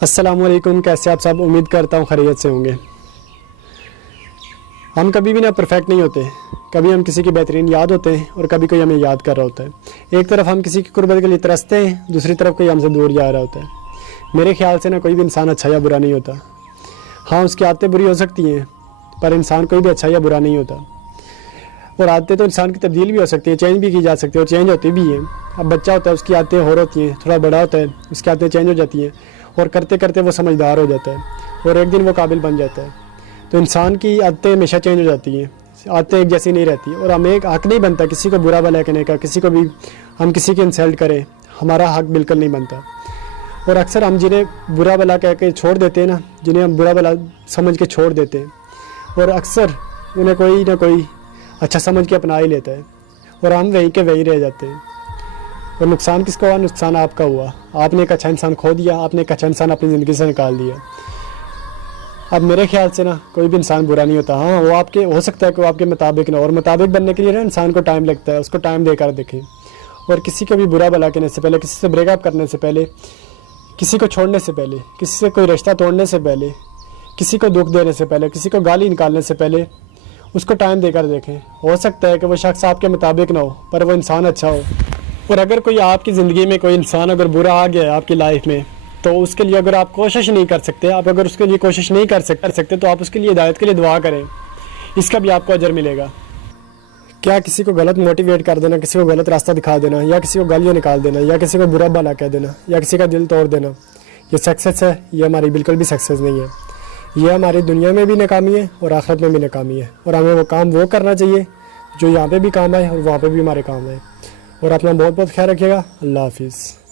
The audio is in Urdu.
السلام علیکم، کیسے آپ سب؟ امید کرتا ہوں خیریت سے ہوں گے۔ ہم کبھی بھی پرفیکٹ نہیں ہوتے، کبھی ہم کسی کی بہترین یاد ہوتے ہیں اور کبھی کوئی ہمیں یاد کر رہا ہوتا ہے۔ ایک طرف ہم کسی کی قربت کے لیے ترستے ہیں، دوسری طرف کوئی ہم سے دور جا رہا ہوتا ہے۔ میرے خیال سے کوئی بھی انسان اچھا یا برا نہیں ہوتا۔ ہاں، اس کی عادتیں بری ہو سکتی ہیں، پر انسان کوئی بھی اچھا یا برا نہیں ہوتا۔ اور عادتیں تو انسان کی تبدیل بھی ہو سکتی ہیں، چینج بھی کی جا سکتی ہے اور چینج ہوتی بھی ہیں۔ اب بچہ ہوتا ہے، اس کی عادتیں اور ہوتی ہیں، تھوڑا بڑا ہوتا ہے، اس کی عادتیں چینج ہو جاتی ہیں اور کرتے کرتے وہ سمجھدار ہو جاتا ہے اور ایک دن وہ قابل بن جاتا ہے۔ تو انسان کی عادتیں ہمیشہ چینج ہو جاتی ہیں، عادتیں ایک جیسی نہیں رہتی، اور ہمیں ایک حق نہیں بنتا کسی کو برا بھلا کہنے کا، کسی کو بھی ہم کسی کی انسلٹ کریں، ہمارا حق بالکل نہیں بنتا۔ اور اکثر ہم جنہیں برا بھلا کہہ کے چھوڑ دیتے ہیں جنہیں ہم برا بھلا سمجھ کے چھوڑ دیتے ہیں، اور اکثر انہیں کوئی نہ کوئی اچھا سمجھ کے اپنا ہی لیتا ہے اور ہم وہیں کے وہیں رہ جاتے ہیں۔ اور نقصان کس کا ہوا؟ نقصان آپ کا ہوا۔ آپ نے ایک اچھا انسان کھو دیا، آپ نے ایک اچھا انسان اپنی زندگی سے نکال دیا۔ اب میرے خیال سے کوئی بھی انسان برا نہیں ہوتا۔ ہاں، وہ آپ کے ہو سکتا ہے کہ وہ آپ کے مطابق نہ ہو، اور مطابق بننے کے لیے انسان کو ٹائم لگتا ہے، اس کو ٹائم دے کر دیکھیں۔ اور کسی کو بھی برا بھلا کہنے سے پہلے، کسی سے بریک اپ کرنے سے پہلے، کسی کو چھوڑنے سے پہلے، کسی سے کوئی رشتہ توڑنے سے پہلے، کسی کو دکھ دینے سے پہلے، کسی کو گالی نکالنے سے پہلے اس کو ٹائم دے کر دیکھیں۔ ہو سکتا ہے کہ وہ شخص آپ کے مطابق نہ ہو، پر وہ انسان اچھا ہو۔ اور اگر کوئی آپ کی زندگی میں کوئی انسان اگر برا آ گیا ہے آپ کی لائف میں، تو اس کے لیے اگر آپ کوشش نہیں کر سکتے، آپ اگر اس کے لیے کوشش نہیں کر سکتے تو آپ اس کے لیے ہدایت کے لیے دعا کریں، اس کا بھی آپ کو اجر ملے گا۔ کیا کسی کو غلط موٹیویٹ کر دینا، کسی کو غلط راستہ دکھا دینا، یا کسی کو گالیاں نکال دینا، یا کسی کو برا بھلا کہہ دینا، یا کسی کا دل توڑ دینا، یہ سکسیس ہے؟ یہ ہماری بالکل بھی سکسیس نہیں ہے۔ یہ ہماری دنیا میں بھی ناکامی ہے اور آخرت میں بھی ناکامی ہے، اور ہمیں وہ کام وہ کرنا چاہیے جو یہاں پہ بھی کام آئے اور وہاں پہ بھی ہمارے کام آئے۔ اور اپنا بہت بہت خیال رکھیے گا۔ اللہ حافظ۔